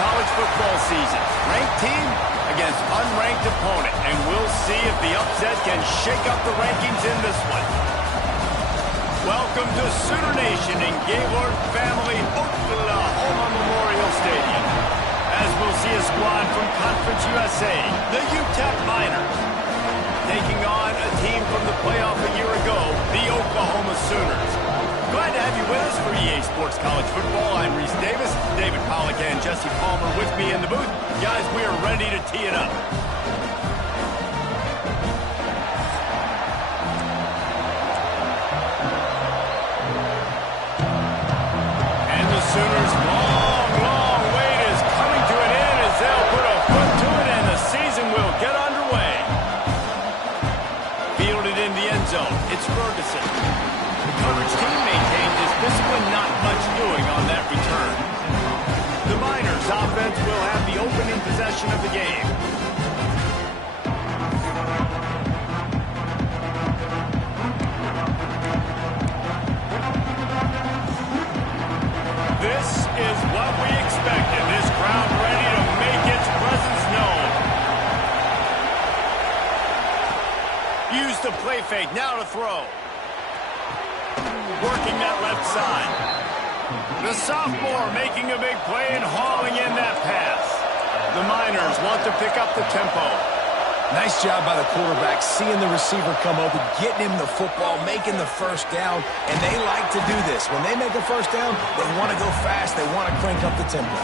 college football season. Ranked team against unranked opponent, and we'll see if the upset can shake up the rankings in this one. Welcome to Sooner Nation in Gaylord Family Oklahoma Memorial Stadium, as we'll see a squad from Conference USA, the UTEP Miners, taking on a team from the playoff a year ago, the Oklahoma Sooners. Glad to have you with us for EA Sports College Football. I'm Reese Davis, David Pollack and Jesse Palmer with me in the booth. Guys, we are ready to tee it up. And the Sooners' long wait is coming to an end as they'll put a foot to it and the season will get underway. Fielded in the end zone, it's Ferguson. The coverage team maintained his discipline, not much doing on that return. The Miners' offense will have the opening possession of the game. This is what we expected. This crowd ready to make its presence known. Use the play fake, now to throw. Working that left side. The sophomore making a big play and hauling in that pass. The Miners want to pick up the tempo. Nice job by the quarterback, seeing the receiver come open, getting him the football, making the first down, and they like to do this. When they make a first down, they want to go fast, they want to crank up the tempo.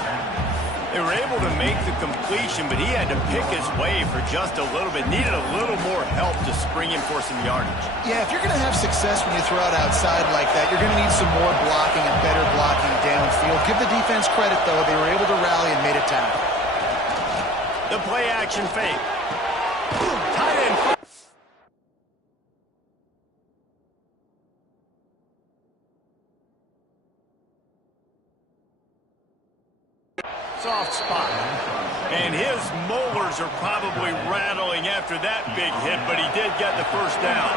They were able to make the completion, but he had to pick his way for just a little bit. Needed a little more help to spring in for some yardage. Yeah, if you're going to have success when you throw it outside like that, you're going to need some more blocking and better blocking downfield. Give the defense credit, though. They were able to rally and made a tackle. The play action fake. Tight end. Soft spot. And his molars are probably rattling after that big hit, but he did get the first down.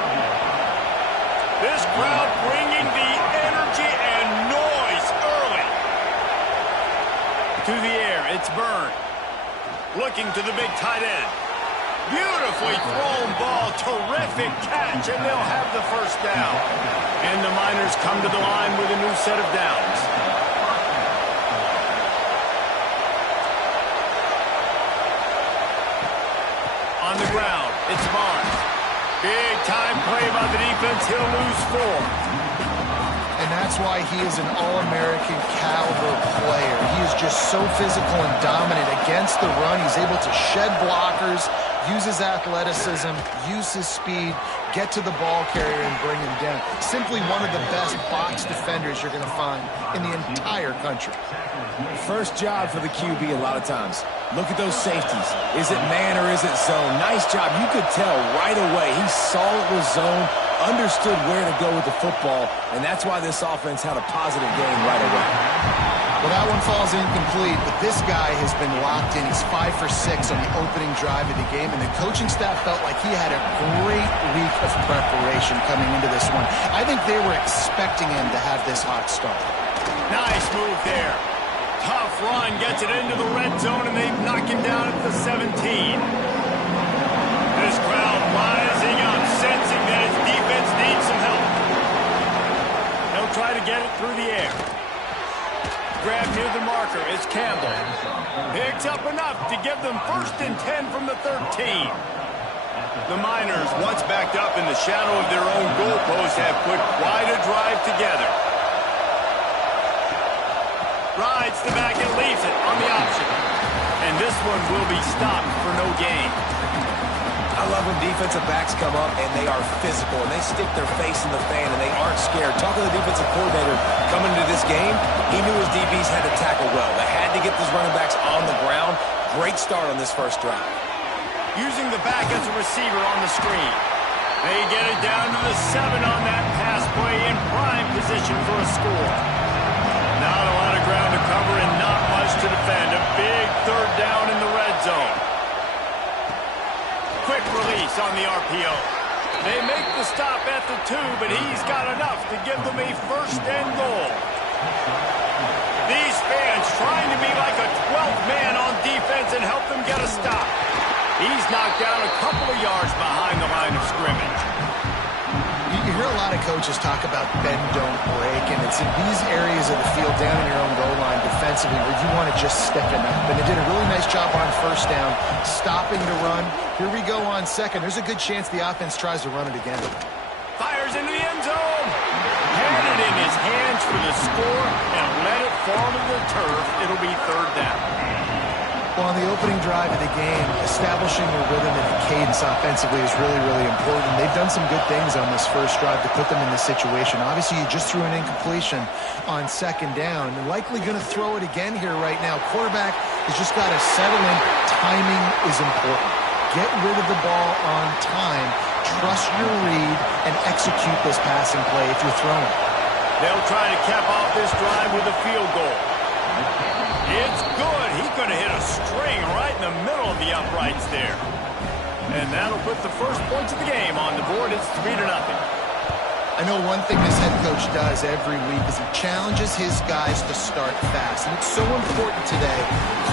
This crowd bringing the energy and noise early. To the air, it's Byrne. Looking to the big tight end. Beautifully thrown ball, terrific catch, and they'll have the first down. And the Miners come to the line with a new set of downs. On the ground, it's Barnes. Big time play by the defense. He'll lose 4. And that's why he is an All-American caliber player. He is just so physical and dominant against the run. He's able to shed blockers, use his athleticism, use his speed, get to the ball carrier and bring him down. Simply one of the best box defenders you're going to find in the entire country. First job for the QB a lot of times. Look at those safeties. Is it man or is it zone? Nice job. You could tell right away. He saw it was zone, understood where to go with the football, and that's why this offense had a positive game right away. Well, that one falls incomplete, but this guy has been locked in. He's 5 for 6 on the opening drive of the game, and the coaching staff felt like he had a great week of preparation coming into this one. I think they were expecting him to have this hot start. Nice move there. Tough run, gets it into the red zone, and they knock him down at the 17. This crowd rising up, sensing that his defense needs some help. They'll try to get it through the air. Grab near the marker, it's Campbell. Picks up enough to give them 1st and 10 from the 13. The Miners, once backed up in the shadow of their own goalpost, have put quite a drive together. Rides the back and leaves it on the option. And this one will be stopped for no gain. I love when defensive backs come up and they are physical and they stick their face in the fan and they aren't scared. Talking to the defensive coordinator coming into this game, he knew his DBs had to tackle well. They had to get these running backs on the ground. Great start on this first drive. Using the back as a receiver on the screen. They get it down to the 7 on that pass play in prime position for a score. Not a lot of ground to cover and not much to defend. A big 3rd down in the red zone. Quick release on the RPO. They make the stop at the 2, but he's got enough to give them a 1st and goal. These hands, trying to be like a 12th man on defense and help them get a stop. He's knocked down a couple of yards behind the line of scrimmage. You hear a lot of coaches talk about bend, don't break, and it's in these areas of the field down in your own goal line defensively where you want to just stiffen up. And they did a really nice job on first down, stopping the run. Here we go on second. There's a good chance the offense tries to run it again. Fires into the end zone. Had it in his hands for the score and let it fall to the turf. It'll be third down. Well, on the opening drive of the game, establishing a rhythm and a cadence offensively is really, really important. They've done some good things on this first drive to put them in this situation. Obviously, you just threw an incompletion on second down. They're likely going to throw it again here right now. Quarterback has just got to settle in. Timing is important. Get rid of the ball on time. Trust your read and execute this passing play if you're throwing. They'll try to cap off this drive with a field goal. It's good. He's going to hit a string right in the middle of the uprights there. And that'll put the first points of the game on the board. It's 3-0. I know one thing this head coach does every week is he challenges his guys to start fast. And it's so important today,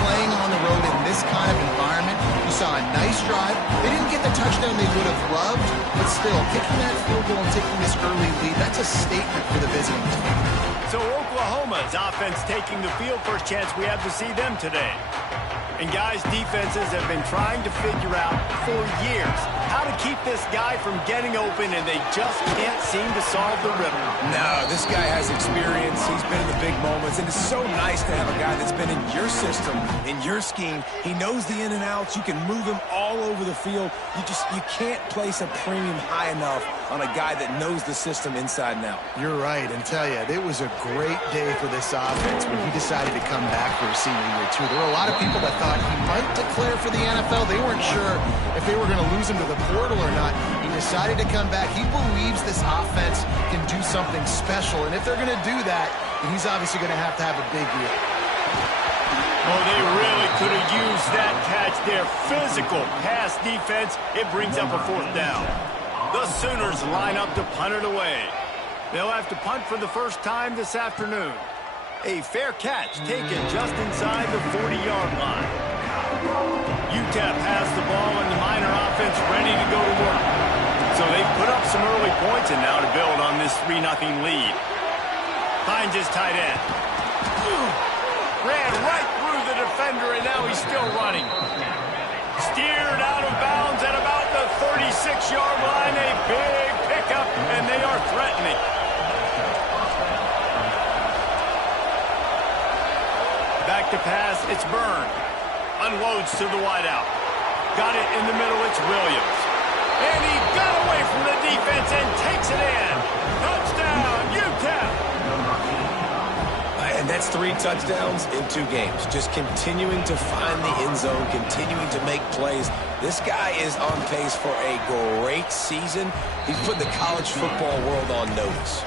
playing on the road in this kind of environment. You saw a nice drive. They didn't get the touchdown they would have loved, but still, kicking that field goal and taking this early lead, that's a statement for the visiting team. So Oklahoma's offense taking the field. First chance we have to see them today. And guys, defenses have been trying to figure out for years how to keep this guy from getting open, and they just can't seem to solve the riddle. No, this guy has experience. He's been in the big moments, and it's so nice to have a guy that's been in your system, in your scheme. He knows the in and outs. You can move him all over the field. You can't place a premium high enough on a guy that knows the system inside and out. You're right, and tell you, it was a great day for this offense when he decided to come back for his senior year, too. There were a lot of people that thought he might declare for the NFL. They weren't sure if they were going to lose him to the portal or not. He decided to come back. He believes this offense can do something special, and if they're going to do that, then he's obviously going to have a big year. Oh, they really could have used that catch there. Physical pass defense. It brings up a fourth down. The Sooners line up to punt it away. They'll have to punt for the first time this afternoon. A fair catch taken just inside the 40-yard line. UTEP has the ball and the Miner offense ready to go to work. So they've put up some early points and now to build on this 3-0 lead. Finds his tight end. Ran right through the defender and now he's still running. Steered out of bounds at about the 36-yard line. A big pickup and they are threatening. Back to pass, it's Byrne. Unloads to the wideout. Got it in the middle, it's Williams. And he got away from the defense and takes it in. Touchdown, UTEP! And that's 3 touchdowns in 2 games. Just continuing to find the end zone, continuing to make plays. This guy is on pace for a great season. He's put the college football world on notice.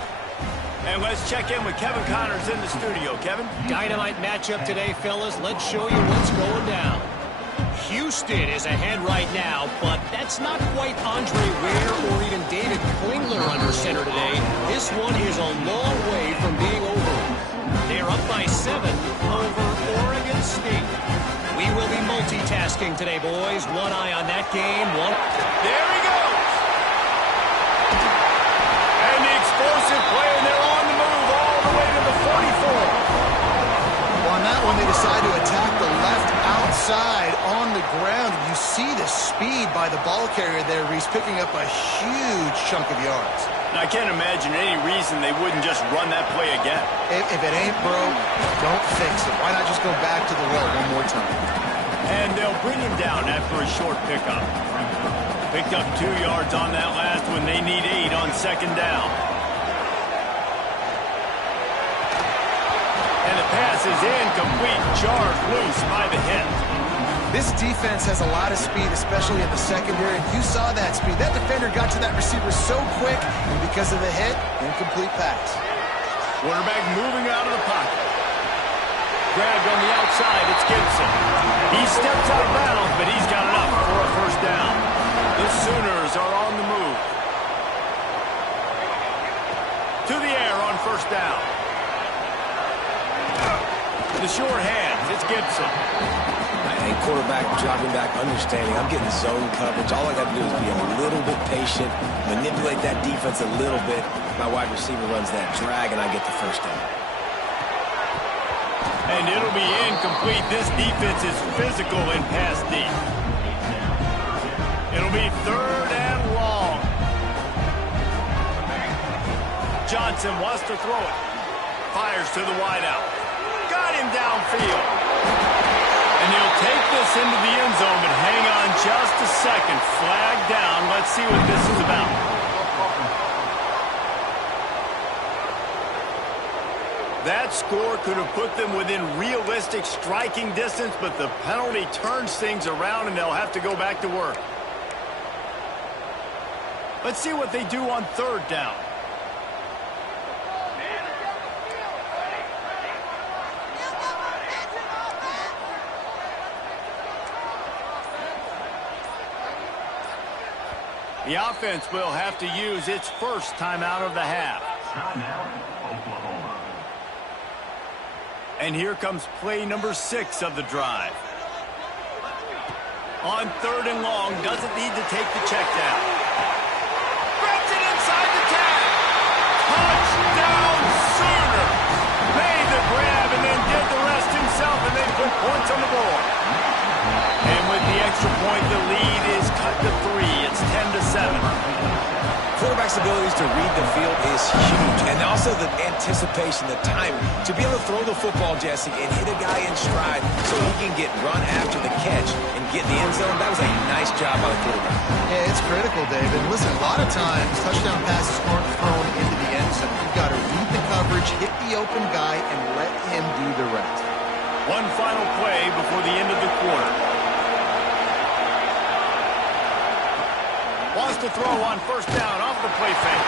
And let's check in with Kevin Connors in the studio. Kevin? Dynamite matchup today, fellas. Let's show you what's going down. Houston is ahead right now, but that's not quite Andre Ware or even David Klingler under center today. This one is a long way from being over. They're up by 7 over Oregon State. We will be multitasking today, boys. One eye on that game. There he goes! And the explosive play, and they're on the move all the way to the 44. On that one, they decide to attack the left outside on the ground. And you see the speed by the ball carrier there, Reese, picking up a huge chunk of yards. Now, I can't imagine any reason they wouldn't just run that play again. If it ain't broke, don't fix it. Why not just go back to the well one more time? And they'll bring him down after a short pickup. Picked up 2 yards on that last one. They need 8 on second down. And the pass is incomplete. Charged loose by the hit. This defense has a lot of speed, especially in the secondary. You saw that speed. That defender got to that receiver so quick, and because of the hit, incomplete pass. Quarterback moving out of the pocket. Grabbed on the outside, it's Gibson. He steps out of bounds, but he's got enough for a first down. The Sooners are on the move. To the air on first down. The quarterback dropping back, understanding I'm getting zone coverage. All I got to do is be a little bit patient, manipulate that defense a little bit. My wide receiver runs that drag, and I get the first down. And it'll be incomplete. This defense is physical and pass deep. It'll be 3rd and long. Johnson wants to throw it. Fires to the wideout. Got him downfield. And he'll take this into the end zone, but hang on just a second. Flag down. Let's see what this is about. That score could have put them within realistic striking distance, but the penalty turns things around, and they'll have to go back to work. Let's see what they do on 3rd down. The offense will have to use its first timeout of the half. And here comes play number 6 of the drive. On 3rd and long, doesn't need to take the check down. Grabs it inside the tag. Touchdown Sooner. Made the grab and then did the rest himself, and they put points on the board. And with the extra point, the lead is cut to 3. It's 10-7. Quarterback's abilities to read the field is huge, and also the anticipation, the timing. To be able to throw the football, Jesse, and hit a guy in stride so he can get run after the catch and get in the end zone, that was a nice job by the quarterback. Yeah, it's critical, David. Listen, a lot of times, touchdown passes aren't thrown into the end zone. You've got to read the coverage, hit the open guy, and let him do the rest. One final play before the end of the quarter. Wants to throw on 1st down off the play fake.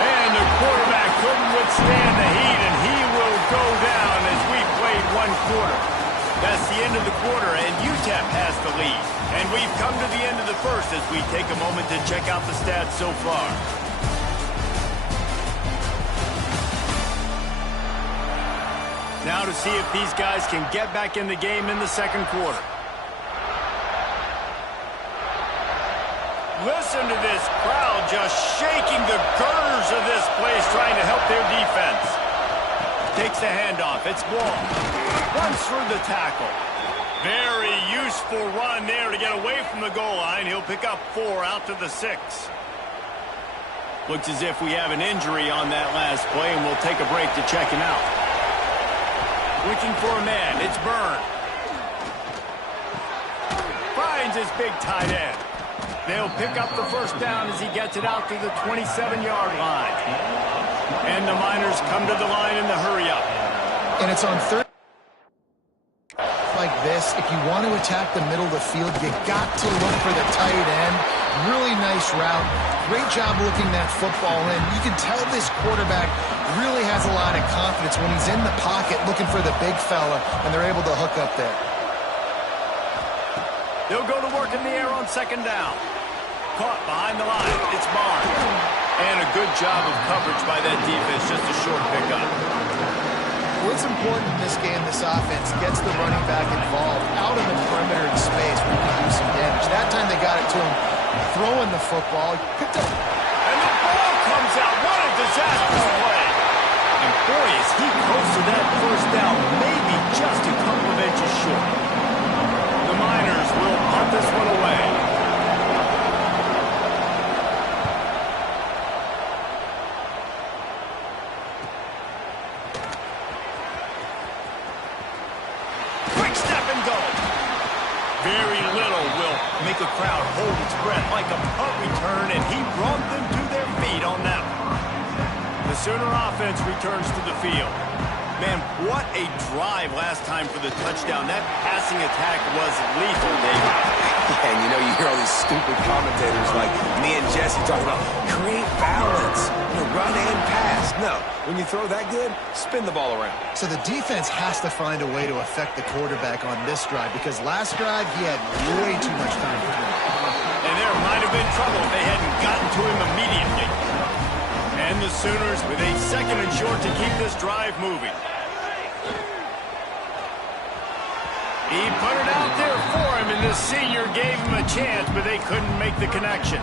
And the quarterback couldn't withstand the heat, and he will go down as we played 1 quarter. That's the end of the quarter, and UTEP has the lead. And we've come to the end of the first as we take a moment to check out the stats so far. Now to see if these guys can get back in the game in the 2nd quarter. Listen to this crowd just shaking the girders of this place, trying to help their defense. Takes the handoff. It's Ball. Runs through the tackle. Very useful run there to get away from the goal line. He'll pick up 4 out to the 6. Looks as if we have an injury on that last play, and we'll take a break to check him out. Looking for a man. It's Byrne. Finds his big tight end. They'll pick up the 1st down as he gets it out to the 27-yard line. And the Miners come to the line in the hurry-up. And it's on 3rd like this. If you want to attack the middle of the field, you got to look for the tight end. Really nice route. Great job looking that football in. You can tell this quarterback really has a lot of confidence when he's in the pocket looking for the big fella, and they're able to hook up there. They'll go to work in the air on 2nd down. Caught behind the line. It's Barnes. And a good job of coverage by that defense. Just a short pickup. What's important in this game, this offense gets the running back involved out in the perimeter in space where he can do some damage. That time they got it to him throwing the football. Picked up. And the ball comes out. What a disastrous play. And boy, is he close to that 1st down. Maybe just a couple of inches short. The Miners will punt this one away. Very little will make a crowd hold its breath like a punt return, and he brought them to their feet on that one. The Sooner offense returns to the field. Man, what a drive last time for the touchdown. That passing attack was lethal, David. And you know, you hear all these stupid commentators like me and Jesse talking about create balance, run and pass. No, when you throw that good, spin the ball around. So the defense has to find a way to affect the quarterback on this drive, because last drive he had way too much time to throw. And there might have been trouble if they hadn't gotten to him immediately. And the Sooners with a 2nd and short to keep this drive moving. He put it out right there for him, and the senior gave him a chance, but they couldn't make the connection.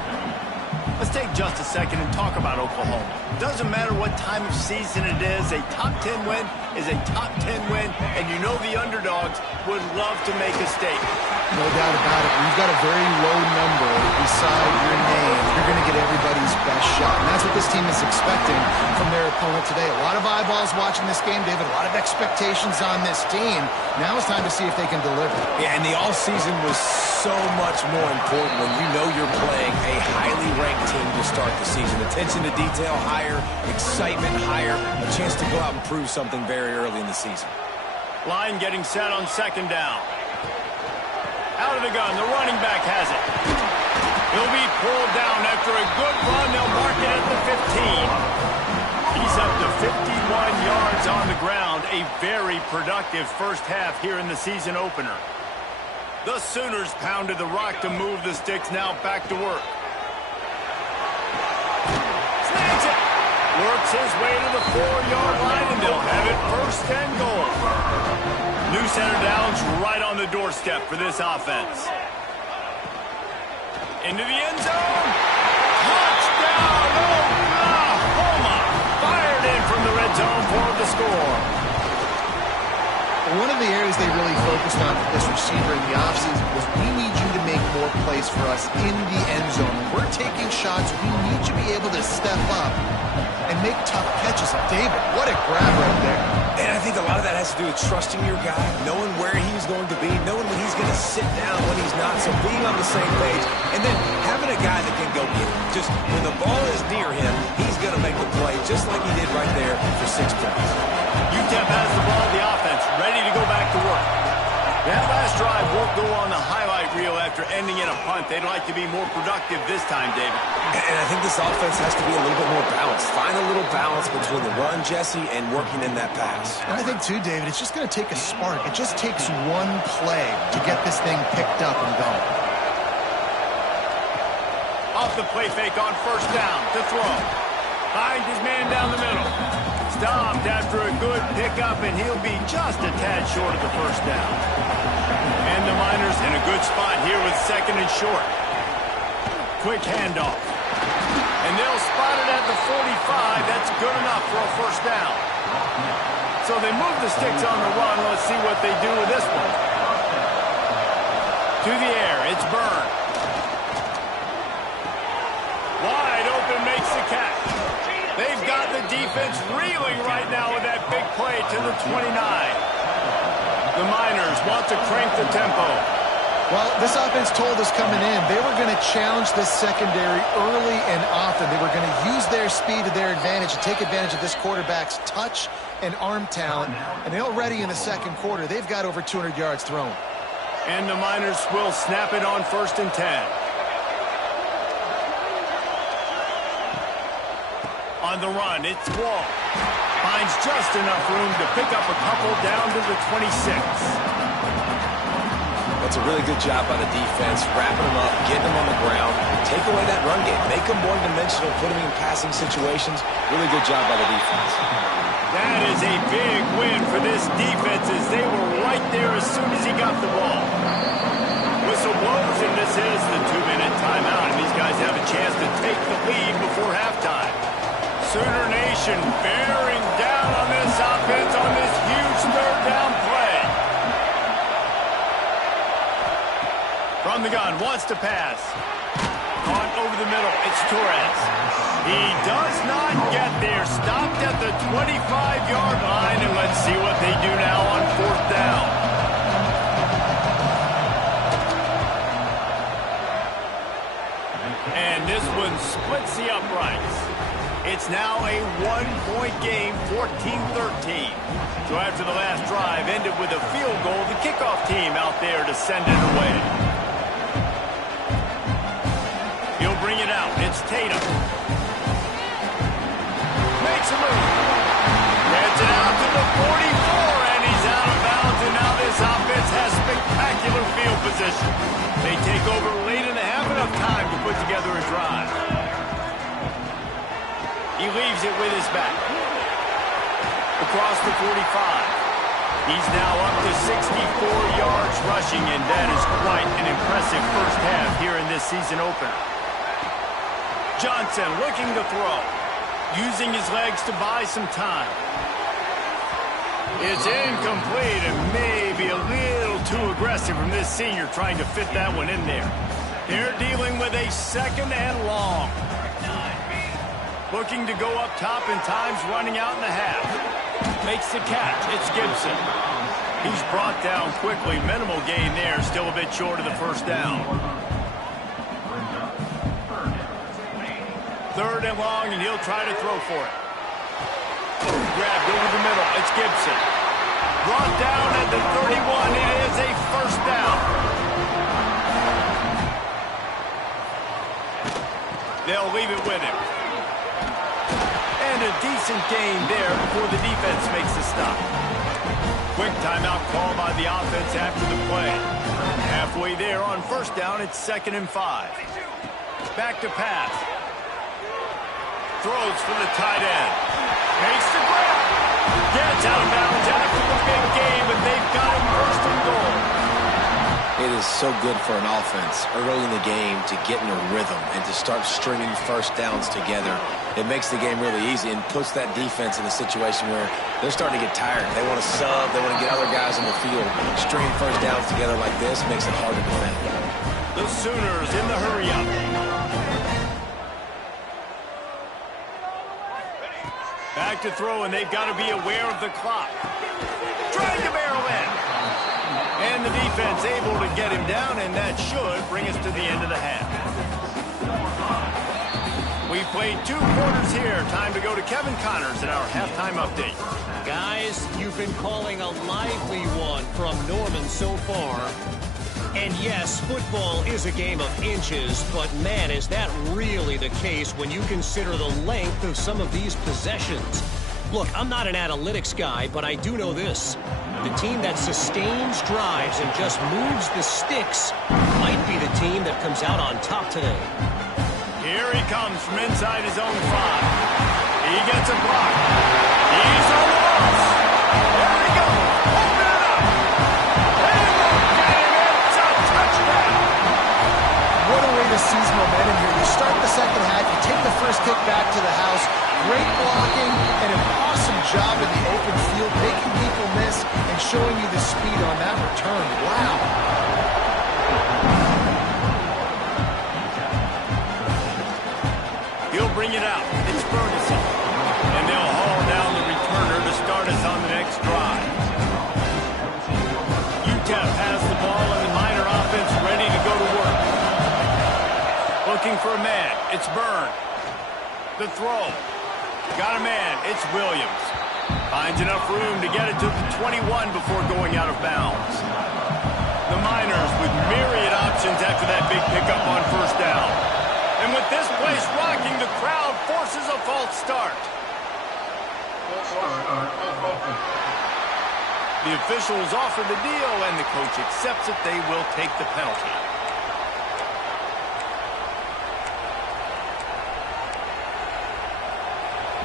Let's take just a second and talk about Oklahoma. Doesn't matter what time of season it is, a top 10 win is a top 10 win, and you know the underdogs would love to make a statement. No doubt about it. We've got a very low number beside your name. You're going to get everybody's best shot, and that's what this team is expecting from their opponent today. A lot of eyeballs watching this game, David. A lot of expectations on this team. Now it's time to see if they can deliver. Yeah, and the offseason was so much more important when you know you're playing a highly ranked team to start the season. Attention to detail higher, excitement higher, a chance to go out and prove something very early in the season. Line getting set on second down. Out of the gun, the running back has it. He'll be pulled down after a good run. They'll mark it at the 15. He's up to 51 yards on the ground. A very productive first half here in the season opener. The Sooners pounded the rock to move the sticks. Now back to work. Snags it. Works his way to the 4-yard line, and they'll have it first and goal. New center downs right on the doorstep for this offense. Into the end zone. Touchdown, Oklahoma. Fired in from the red zone for the score. One of the areas they really focused on with this receiver in the offseason was we need you to make more plays for us in the end zone. When we're taking shots, we need you to be able to step up and make tough catches. David, what a grab right there. And I think a lot of that has to do with trusting your guy, knowing where he's going to be, knowing when he's going to sit down, when he's not, so being on the same page, and then having a guy that can go get it. Just when the ball is near him, he's going to make the play, just like he did right there for 6 points. UTEP has the ball, the offense, ready to go back to work. That last drive won't go on the highlight reel after ending in a punt. They'd like to be more productive this time, David. And I think this offense has to be a little bit more balanced. Find a little balance between the run, Jesse, and working in that pass. And I think, too, David, it's just going to take a spark. It just takes one play to get this thing picked up and going. Off the play fake on first down to throw. Finds his man down the middle. Stopped after a good pickup, and he'll be just a tad short of the first down. And the Miners in a good spot here with second and short. Quick handoff. And they'll spot it at the 45. That's good enough for a first down. So they move the sticks on the run. Let's see what they do with this one. To the air. It's Byrne. Wide open, makes the catch. They've got the defense reeling right now with that big play to the 29. The Miners want to crank the tempo. Well, this offense told us coming in they were going to challenge this secondary early and often. They were going to use their speed to their advantage and take advantage of this quarterback's touch and arm talent. And already in the second quarter, they've got over 200 yards thrown. And the Miners will snap it on first and 10. On the run, it's Wall. Finds just enough room to pick up a couple down to the 26. That's a really good job by the defense, wrapping them up, getting them on the ground, take away that run game, make them one-dimensional, put them in passing situations. Really good job by the defense. That is a big win for this defense as they were right there as soon as he got the ball. Whistle blows, and this is the 2-minute timeout, and these guys have a chance to take the lead before halftime. Sooner Nation bearing down on this offense on this huge third down play. From the gun, wants to pass. Caught over the middle, it's Torres. He does not get there. Stopped at the 25-yard line, and let's see what they do now on fourth down. And this one splits the uprights. It's now a one-point game, 14-13. So after the last drive ended with a field goal, the kickoff team out there to send it away. He'll bring it out. It's Tatum. Makes a move. Gets it out to the 44, and he's out of bounds, and now this offense has spectacular field position. They take over late in the half, enough time to put together a drive. He leaves it with his back. Across the 45. He's now up to 64 yards rushing, and that is quite an impressive first half here in this season opener. Johnson looking to throw, using his legs to buy some time. It's incomplete and maybe a little too aggressive from this senior trying to fit that one in there. They're dealing with a 2nd and long. Looking to go up top, and time's running out in the half. Makes the catch. It's Gibson. He's brought down quickly. Minimal gain there. Still a bit short of the first down. 3rd and long, and he'll try to throw for it. Grabbed over the middle. It's Gibson. Brought down at the 31. It is a first down. They'll leave it with him. And a decent gain there before the defense makes the stop. Quick timeout call by the offense after the play. Halfway there on first down, it's 2nd and 5. Back to pass. Throws for the tight end. Makes the grab. Gets out of bounds after the big game, and they've got him first and goal. It is so good for an offense early in the game to get in a rhythm and to start stringing first downs together. It makes the game really easy and puts that defense in a situation where they're starting to get tired. They want to sub. They want to get other guys on the field. Stringing first downs together like this makes it hard to defend. The Sooners in the hurry-up. Back to throw, and they've got to be aware of the clock. Trying to barrel in. And the defense able to get him down, and that should bring us to the end of the half. We played 2 quarters here. Time to go to Kevin Connors in our halftime update. Guys, you've been calling a lively one from Norman so far. And yes, football is a game of inches, but man, is that really the case when you consider the length of some of these possessions. Look, I'm not an analytics guy, but I do know this. The team that sustains drives and just moves the sticks might be the team that comes out on top today. Here he comes from inside his own 5. He gets a block. He's on the loss. There he goes. Open it up. And he won't get him. It's a touchdown. What a way to seize momentum here. You start the second half, you take the first kick back to the house. Great blocking and an awesome job in the open field, making people miss and showing you the speed on that return. Wow. He'll bring it out. It's Ferguson. And they'll haul down the returner to start us on the next drive. UTEP has the ball and the Miner offense ready to go to work. Looking for a man. It's Byrne. The throw. Got a man. It's Williams. Finds enough room to get it to the 21 before going out of bounds. The Miners with myriad options after that big pickup on first down. And with this place rocking, the crowd forces a false start. The officials offer the deal, and the coach accepts it. They will take the penalty.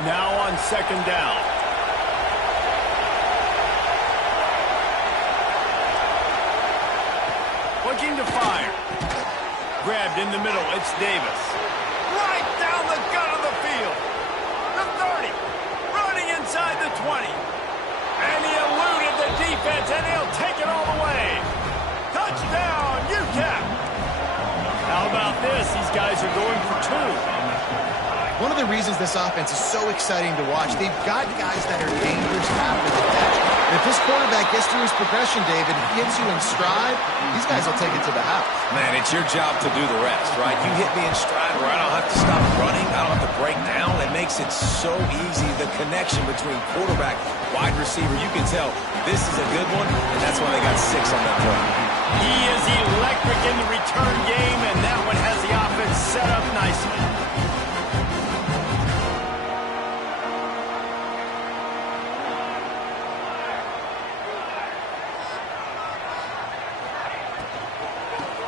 Now on second down. Looking to fire. Grabbed in the middle. It's Davis. Right down the gut of the field. The 30. Running inside the 20. And he eluded the defense, and he'll take it all the way. Touchdown, UTEP. How about this? These guys are going for 2. One of the reasons this offense is so exciting to watch, they've got guys that are dangerous after the catch. And if this quarterback gets through his progression, David, gets you in stride, these guys will take it to the house. Man, it's your job to do the rest, right? You hit me in stride where I don't have to stop running. I don't have to break down. It makes it so easy. The connection between quarterback, wide receiver, you can tell this is a good one, and that's why they got 6 on that play. He is electric in the return game, and that one has the offense set up nicely.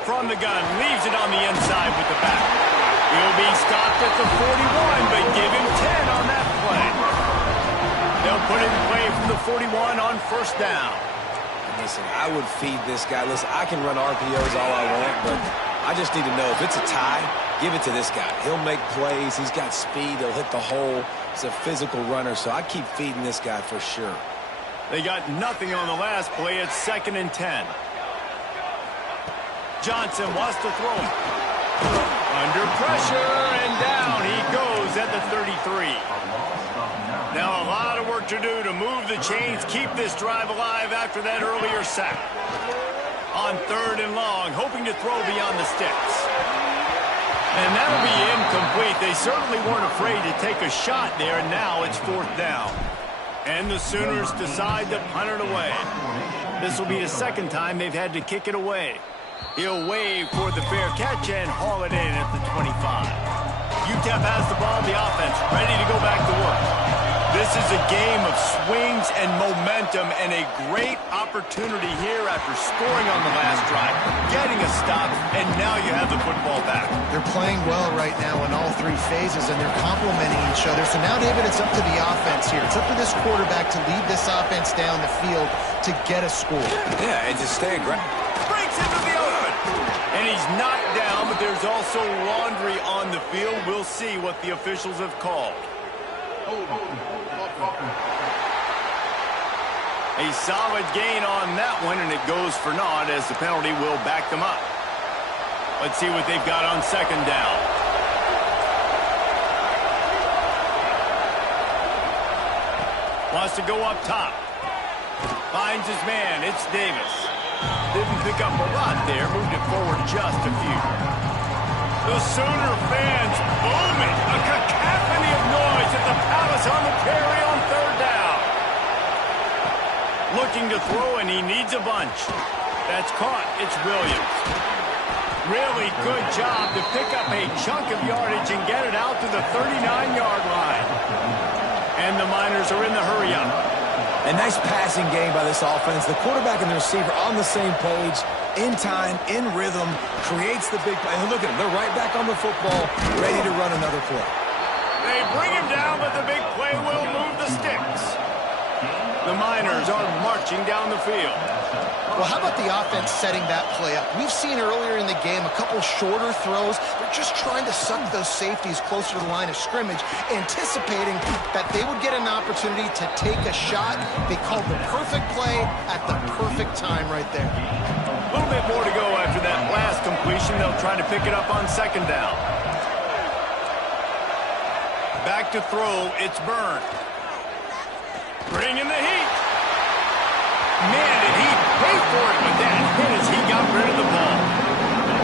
From the gun, leaves it on the inside with the back. He'll be stopped at the 41, but give him 10 on that play. They'll They'll put it in play from the 41 on first down. Listen, I would feed this guy. Listen, I can run RPOs all I want, but I just need to know if it's a tie, give it to this guy. He'll make plays. He's got speed. He'll hit the hole. He's a physical runner, so I keep feeding this guy for sure. They got nothing on the last play. It's 2nd and 10. Johnson wants to throw him. Under pressure, and down he goes at the 33. Now a lot of work to do to move the chains, keep this drive alive after that earlier sack. On 3rd and long, hoping to throw beyond the sticks. And that'll be incomplete. They certainly weren't afraid to take a shot there, and now it's 4th down. And the Sooners decide to punt it away. This will be the 2nd time they've had to kick it away. He'll wave for the fair catch and haul it in at the 25. UTEP has the ball, the offense ready to go back to work. This is a game of swings and momentum, and a great opportunity here after scoring on the last drive, getting a stop, and now you have the football back. They're playing well right now in all 3 phases, and they're complementing each other. So now, David, it's up to the offense here. It's up to this quarterback to lead this offense down the field to get a score. Yeah, and just stay aggressive. Breaks into the open. And he's knocked down, but there's also laundry on the field. We'll see what the officials have called. A solid gain on that one, and it goes for naught as the penalty will back them up. Let's see what they've got on 2nd down. Wants to go up top. Finds his man. It's Davis. Didn't pick up a lot there. Moved it forward just a few. The Sooner fans booming. A cacophony of noise at the Palace on the Prairie on 3rd down. Looking to throw, and he needs a bunch. That's caught. It's Williams. Really good job to pick up a chunk of yardage and get it out to the 39-yard line. And the Miners are in the hurry-up. A nice passing game by this offense. The quarterback and the receiver on the same page, in time, in rhythm, creates the big play. And look at them. They're right back on the football, ready to run another play. They bring him down, but the big play will move the sticks. The Miners are marching down the field. Well, how about the offense setting that play up? We've seen earlier in the game a couple shorter throws. They're just trying to suck those safeties closer to the line of scrimmage, anticipating that they would get an opportunity to take a shot. They called the perfect play at the perfect time right there. A little bit more to go after that last completion. They'll try to pick it up on 2nd down. Back to throw. It's Byrne. Bringing the heat. Man, did he pay for it with that hit as he got rid of the ball.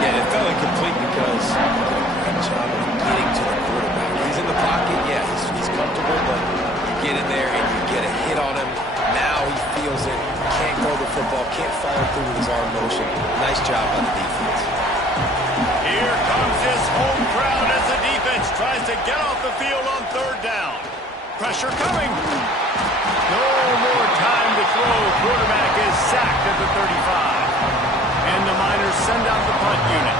Yeah, it felt incomplete because he did a great job of getting to the quarterback. He's in the pocket. Yeah, he's comfortable, but you get in there and you get a hit on him. Now he feels it. Can't throw the football. Can't follow through with his arm motion. Nice job by the defense. Here comes his home crowd as the defense tries to get off the field on 3rd down. Pressure coming. No more time to throw. Quarterback is sacked at the 35. And the Miners send out the punt unit.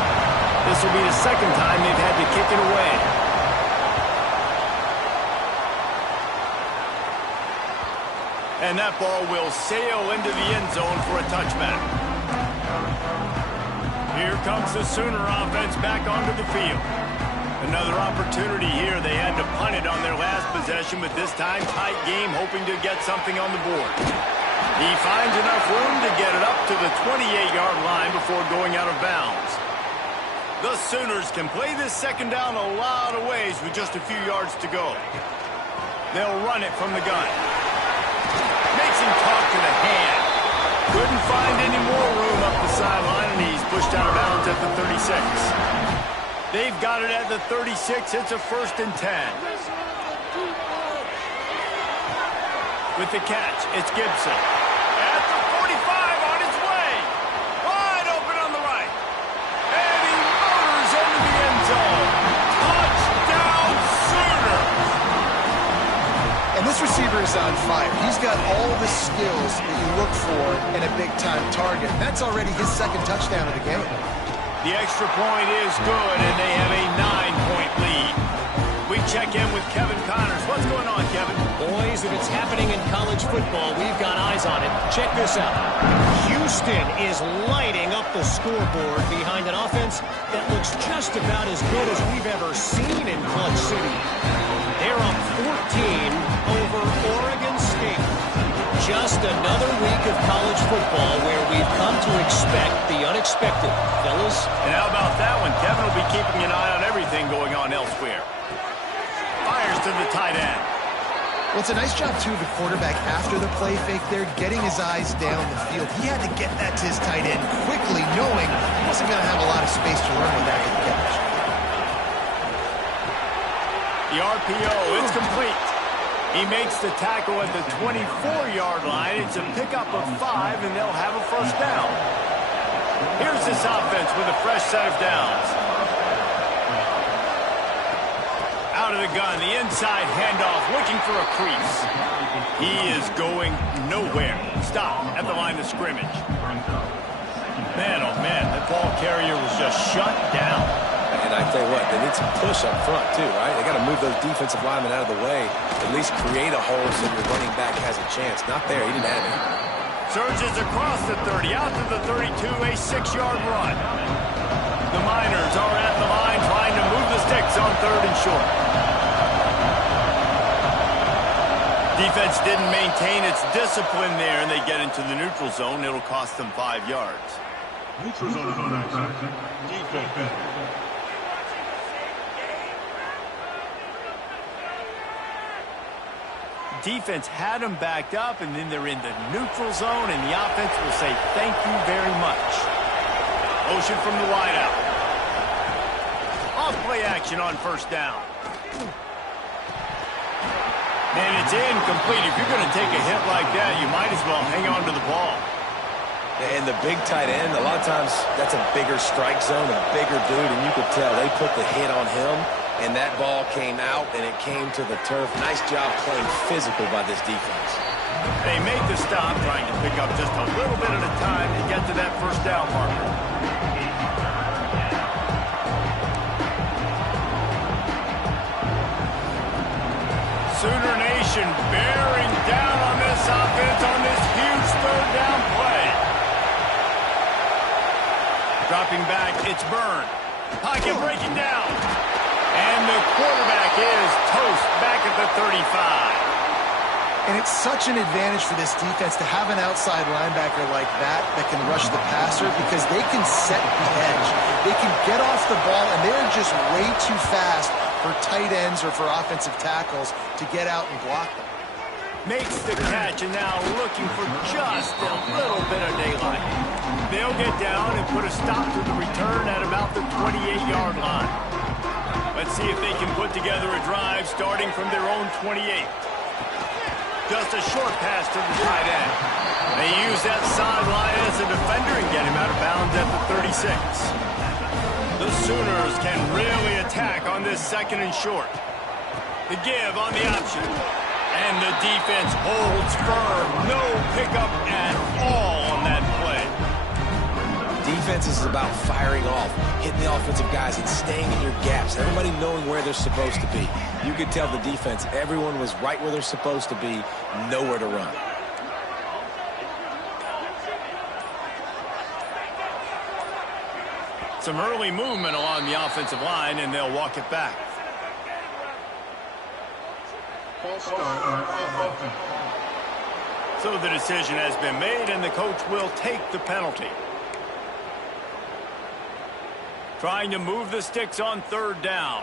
This will be the 2nd time they've had to kick it away. And that ball will sail into the end zone for a touchback. Here comes the Sooner offense back onto the field. Another opportunity here. They had to punt it on their last possession, but this time tight game, hoping to get something on the board. He finds enough room to get it up to the 28-yard line before going out of bounds. The Sooners can play this 2nd down a lot of ways with just a few yards to go. They'll run it from the gun. Makes him talk to the hand. Couldn't find any more room up the sideline, and he's pushed out of bounds at the 36. They've got it at the 36. It's a 1st and 10. With the catch, it's Gibson. At the 45 on his way. Wide open on the right. And he motors into the end zone. Touchdown, Sooners. And this receiver is on fire. He's got all the skills that you look for in a big-time target. That's already his 2nd touchdown of the game. The extra point is good, and they have a 9-point lead. we check in with Kevin Connors. What's going on, Kevin? Boys, if it's happening in college football, we've got eyes on it. Check this out. Houston is lighting up the scoreboard behind an offense that looks just about as good as we've ever seen in Clutch City. They're up 14 over Oregon State. Just another week of college football where we've come to expect the unexpected, fellas. And how about that one? Kevin will be keeping an eye on everything going on elsewhere. Fires to the tight end. Well, it's a nice job, too, of the quarterback after the play fake there, getting his eyes down the field. He had to get that to his tight end quickly, knowing he wasn't going to have a lot of space to run with after the catch. The RPO, it's complete. He makes the tackle at the 24-yard line. It's a pickup of 5, and they'll have a first down. Here's this offense with a fresh set of downs. Out of the gun, the inside handoff, looking for a crease. He is going nowhere. Stop at the line of scrimmage. Man, oh man, that ball carrier was just shut down. And I tell you what, they need some push up front too, right? They got to move those defensive linemen out of the way, at least create a hole so your running back has a chance. Not there, he didn't have it. Surges across the 30, out to the 32, a 6-yard run. The Miners are at the line trying to move the sticks on 3rd and short. Defense didn't maintain its discipline there, and they get into the neutral zone. It'll cost them 5 yards. Neutral zone is on that side. Defense. Defense had them backed up, and then they're in the neutral zone, and the offense will say thank you very much. Motion from the wideout. Off play action on 1st down. And it's incomplete. If you're going to take a hit like that, you might as well hang on to the ball. And the big tight end, a lot of times that's a bigger strike zone, a bigger dude, and you could tell they put the hit on him, and that ball came out, and it came to the turf. Nice job playing physical by this defense. They make the stop, trying to pick up just a little bit at a time to get to that 1st down marker. Sooner Nation bearing down on this offense on this huge 3rd down play. Dropping back, it's Byrne. Pocket breaking down. And the quarterback is toast back at the 35. And it's such an advantage for this defense to have an outside linebacker like that can rush the passer because they can set the edge. They can get off the ball, and they're just way too fast for tight ends or for offensive tackles to get out and block them. Makes the catch, and now looking for just a little bit of daylight. They'll get down and put a stop to the return at about the 28-yard line. Let's see if they can put together a drive starting from their own 28. Just a short pass to the tight end. They use that sideline as a defender and get him out of bounds at the 36. The Sooners can really attack on this 2nd and short. The give on the option. And the defense holds firm. No pickup at all on that play. Defense is about firing off, hitting the offensive guys, and staying in your gaps. Everybody knowing where they're supposed to be. You could tell the defense, everyone was right where they're supposed to be, nowhere to run. Some early movement along the offensive line, and they'll walk it back. So the decision has been made, and the coach will take the penalty. Trying to move the sticks on 3rd down.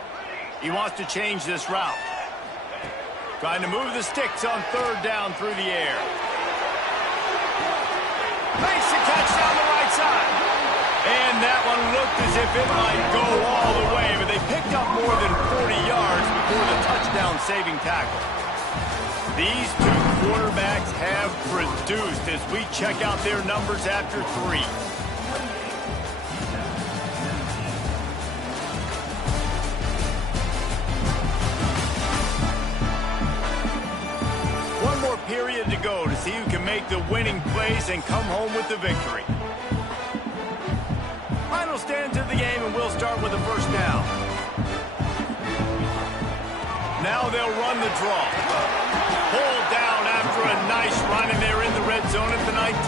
He wants to change this route. Trying to move the sticks on 3rd down through the air. Makes the catch down the right side. And that one looked as if it might go all the way, but they picked up more than 40 yards before the touchdown-saving tackle. These two quarterbacks have produced as we check out their numbers after 3. One more period to go to see who can make the winning plays and come home with the victory. Final stand to the game, and we'll start with the 1st down. Now they'll run the draw. Pulled down after a nice run, and they're in the red zone at the 19.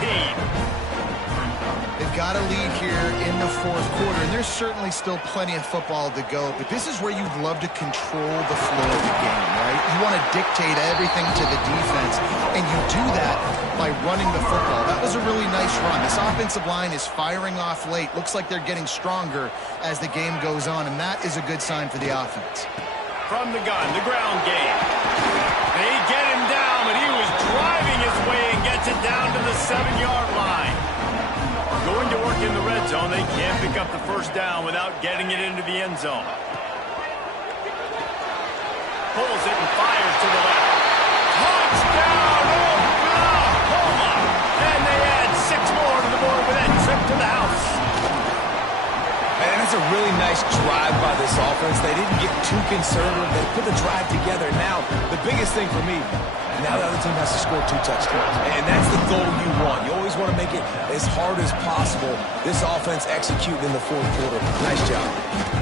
They've got a lead here in the fourth quarter, and there's certainly still plenty of football to go, but this is where you'd love to control the flow of the game, right? You want to dictate everything to the defense, and you do that by running the football. That was a really nice run. This offensive line is firing off late. Looks like they're getting stronger as the game goes on, and that is a good sign for the offense. From the gun, the ground game. They get him down, but he was driving his way and gets it down to the 7-yard line. Going to work in the red zone, they can't pick up the first down without getting it into the end zone. Pulls it and fires to the left. Touchdown, Oklahoma! And they add 6 more to the board with that trip to the house. And it's a really nice drive by this offense. They didn't get too conservative. They put the drive together. Now, the biggest thing for me, now the other team has to score 2 touchdowns. And that's the goal you want. You always want to make it as hard as possible. This offense executing in the fourth quarter. Nice job.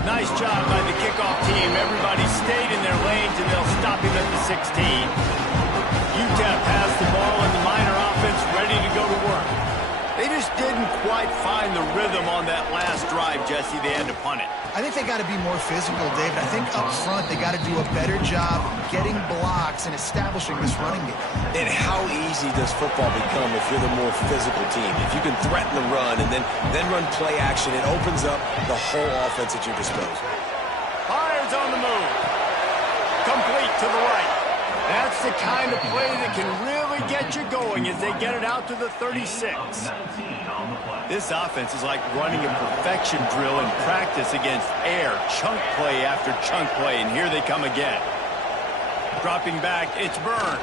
Nice job by the kickoff team. Everybody stayed in their lanes, and they'll stop him at the 16. UTEP has the ball, and the Miner offense ready to go to work. They just didn't quite find the rhythm on that last drive, Jesse. They had to punt it. I think they got to be more physical, David. I think up front they got to do a better job getting blocks and establishing this running game. And how easy does football become if you're the more physical team? If you can threaten the run and then run play action, it opens up the whole offense at your disposal. Fires on the move. Complete to the right. That's the kind of play that can really get you going as they get it out to the 36. This offense is like running a perfection drill in practice against air. Chunk play after chunk play, and here they come again. Dropping back, it's Byrne.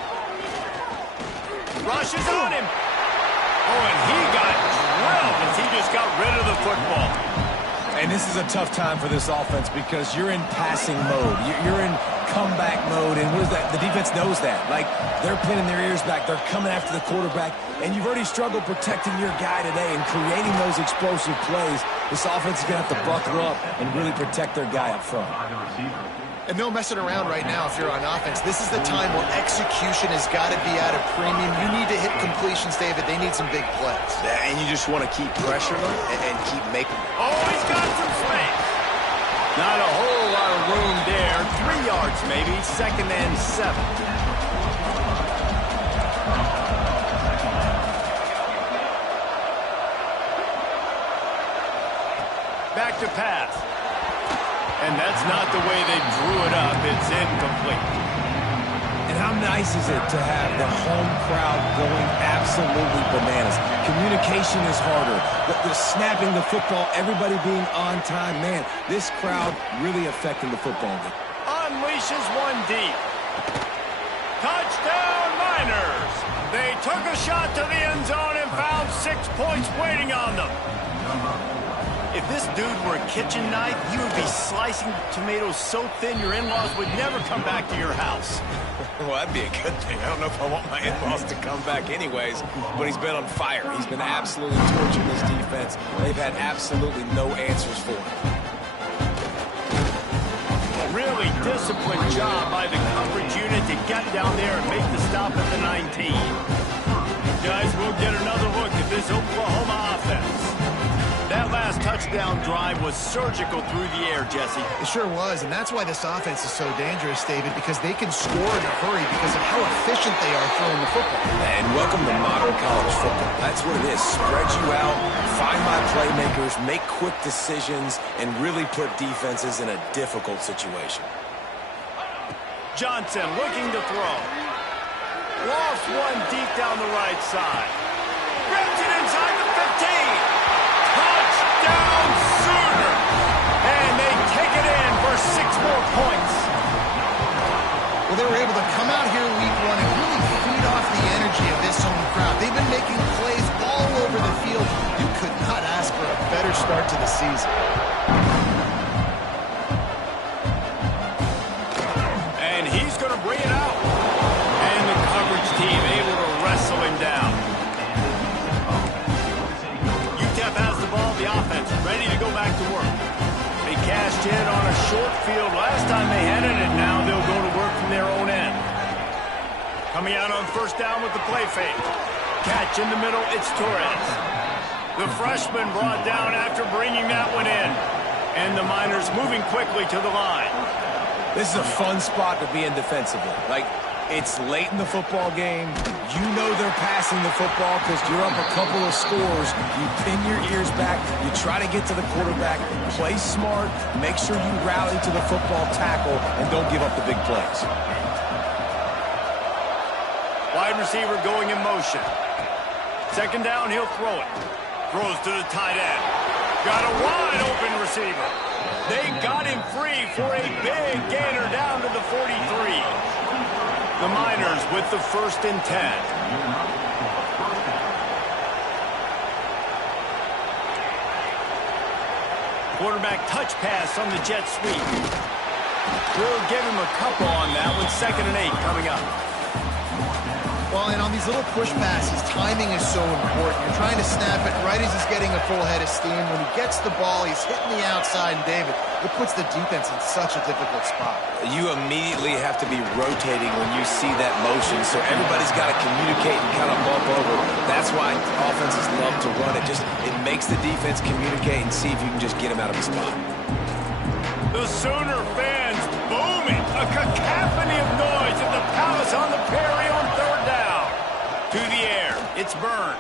Rushes on him. Oh, and he got drilled as he just got rid of the football. And this is a tough time for this offense because you're in passing mode. You're in comeback mode, and what is that? The defense knows that. Like, they're pinning their ears back. They're coming after the quarterback, and you've already struggled protecting your guy today and creating those explosive plays. This offense is going to have to buckle up and really protect their guy up front. And no messing around right now if you're on offense. This is the time where execution has got to be at a premium. You need to hit completions, David. They need some big plays. Yeah, and you just want to keep pressuring them and keep making them. Oh, he's got some space. Not a whole lot of room there. 3 yards maybe. 2nd and 7. Back to pass. And that's not the way they drew it up. It's incomplete. And how nice is it to have the home crowd going absolutely bananas? Communication is harder. The snapping the football, everybody being on time. Man, this crowd really affecting the football game. Unleashes one deep. Touchdown, Miners! They took a shot to the end zone and found 6 points waiting on them. If this dude were a kitchen knife, he would be slicing tomatoes so thin your in-laws would never come back to your house. Well, that'd be a good thing. I don't know if I want my in-laws to come back anyways, but he's been on fire. He's been absolutely torching this defense. They've had absolutely no answers for him. A really disciplined job by the coverage unit to get down there and make the stop at the 19. Guys, we'll get another look at this Oklahoma offense. That last touchdown drive was surgical through the air, Jesse. It sure was, and that's why this offense is so dangerous, David, because they can score in a hurry because of how efficient they are throwing the football. And welcome to modern college football. That's what it is. Spread you out, find my playmakers, make quick decisions, and really put defenses in a difficult situation. Johnson looking to throw. Lost one deep down the right side. Ripped it inside the 15. Touchdown, Sooner! And they take it in for 6 more points. Well, they were able to come out here week 1 and really feed off the energy of this home crowd. They've been making plays all over the field. You could not ask for a better start to the season. And he's going to bring it out. And the coverage team able to wrestle him down. UTEP has the ball, the offense ready to go back to work. They cashed in on a short field last time they had it, and now they'll go to work from Coming out on first down with the play fake. Catch in the middle, it's Torres. The freshman brought down after bringing that one in. And the Miners moving quickly to the line. This is a fun spot to be in defensively. Like, it's late in the football game. You know they're passing the football because you're up a couple of scores. You pin your ears back. You try to get to the quarterback. Play smart. Make sure you rally to the football tackle and don't give up the big plays. Wide receiver going in motion. Second down, he'll throw it. Throws to the tight end. Got a wide open receiver. They got him free for a big gainer down to the 43. The Miners with the 1st and 10. Quarterback touch pass on the jet sweep. We'll give him a couple on that one. 2nd and 8 coming up. Well, and on these little push passes, timing is so important. You're trying to snap it right as he's getting a full head of steam. When he gets the ball, he's hitting the outside, and David, it puts the defense in such a difficult spot. You immediately have to be rotating when you see that motion, so everybody's got to communicate and kind of bump over. That's why offenses love to run it. It makes the defense communicate and see if you can just get him out of a spot. The Sooner fans booming. A cacophony of noise at the Palace on the Prairie on 3rd down. To the air. It's Byrne.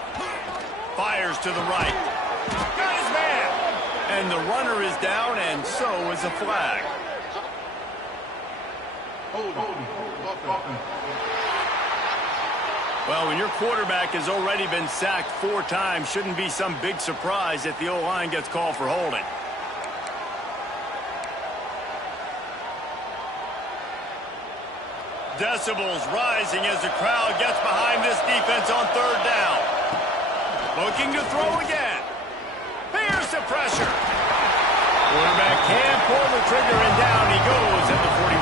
Fires to the right. Got his man. And the runner is down, and so is a flag. Well, when your quarterback has already been sacked 4 times, shouldn't be some big surprise if the O-line gets called for holding. Decibels rising as the crowd gets behind this defense on 3rd down. Looking to throw again. There's the pressure. Quarterback can't pull the trigger, and down he goes at the 41.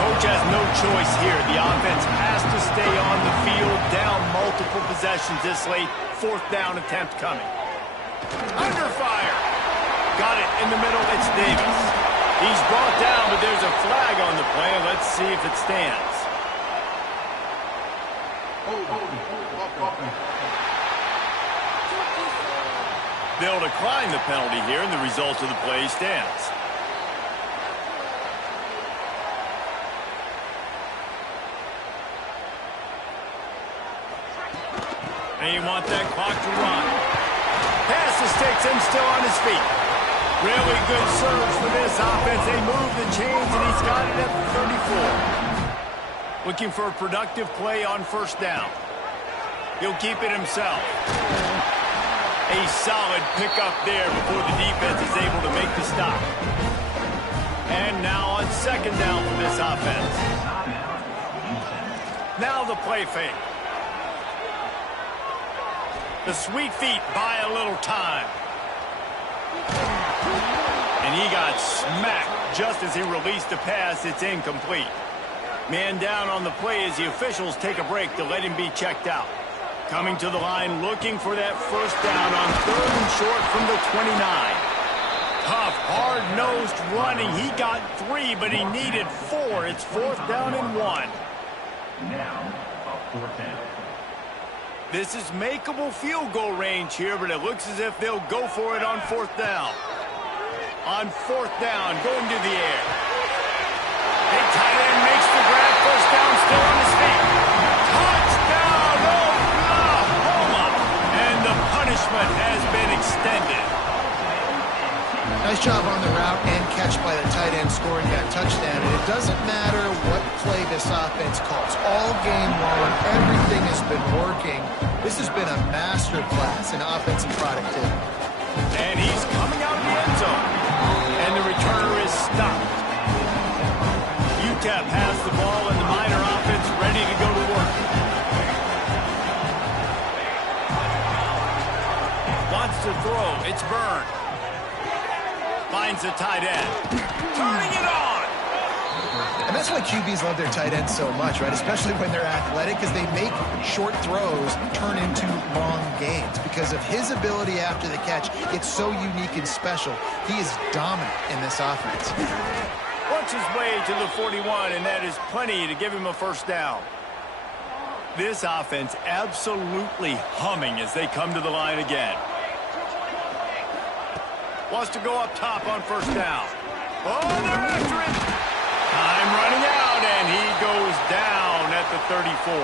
Coach has no choice here. The offense has to stay on the field, down multiple possessions this late. 4th down attempt coming. Under fire. Got it in the middle. It's Davis. He's brought down, but there's a flag on the play. Let's see if it stands. They'll decline the penalty here, and the result of the play stands. And you want that clock to run. Passes takes him still on his feet. Really good surge for this offense. They move the chains, and he's got it at the 34. Looking for a productive play on 1st down. He'll keep it himself. A solid pickup there before the defense is able to make the stop. And now on 2nd down for this offense. Now the play fake. The sweet feet buy a little time. And he got smacked just as he released the pass. It's incomplete. Man down on the play as the officials take a break to let him be checked out. Coming to the line, looking for that 1st down on 3rd and short from the 29. Tough, hard-nosed running. He got 3, but he needed 4. It's 4th down and 1. Now, a 4th down. This is makeable field goal range here, but it looks as if they'll go for it on 4th down. On 4th down, going to the air. Big tight end makes the grab. 1st down, still on his feet. Touchdown, Oklahoma! And the punishment has been extended. Nice job on the route and catch by the tight end scoring that touchdown. And it doesn't matter what play this offense calls. All game long, everything has been working. This has been a master class in offensive productivity. And he's coming out of the end zone. And the returner is stopped. UTEP has the ball, and the Miner offense ready to go to work. Wants to throw. It's Byrne. Finds the tight end. Turning it on. And that's why QBs love their tight ends so much, right? Especially when they're athletic, because they make short throws turn into long gains. Because of his ability after the catch, it's so unique and special. He is dominant in this offense. Works his way to the 41, and that is plenty to give him a 1st down. This offense absolutely humming as they come to the line again. Wants to go up top on first down. Oh, they're after it. Time running out, and he goes down at the 34.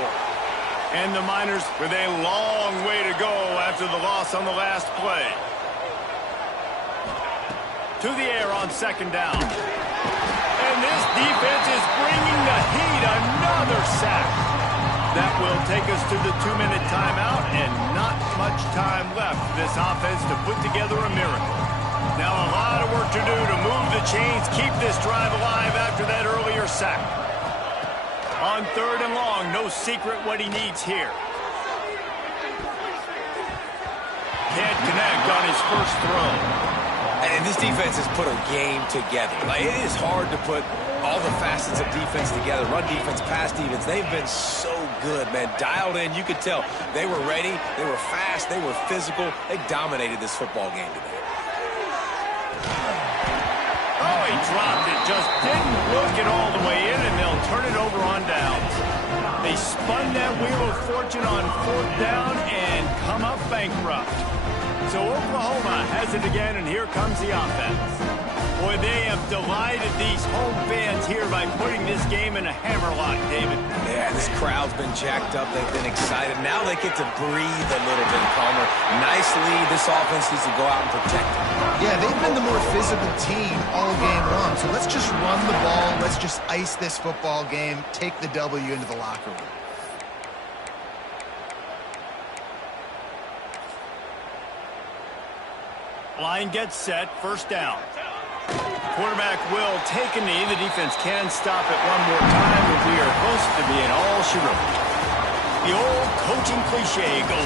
And the Miners with a long way to go after the loss on the last play. To the air on second down. And this defense is bringing the heat. Another sack. That will take us to the 2-minute timeout, and not much time left for this offense to put together a miracle. Now a lot of work to do to move the chains, keep this drive alive after that earlier sack. On third and long, no secret what he needs here. Can't connect on his first throw. And this defense has put a game together. Like, it is hard to put all the facets of defense together. Run defense, pass defense. They've been so good, man. Dialed in. You could tell they were ready. They were fast. They were physical. They dominated this football game today. Oh, he dropped it. Just didn't look it all the way in, and they'll turn it over on downs. They spun that wheel of fortune on fourth down and come up bankrupt. So Oklahoma has it again, and here comes the offense. Boy, they have delighted these home fans here by putting this game in a hammerlock, David. Yeah, this crowd's been jacked up. They've been excited. Now they get to breathe a little bit calmer. Nice lead. This offense needs to go out and protect it. Yeah, they've been the more physical team all game long. So let's just run the ball. Let's just ice this football game. Take the W into the locker room. Line gets set, first down. Quarterback will take a knee. The defense can stop it one more time, but we are close to being all she wrote. The old coaching cliche, go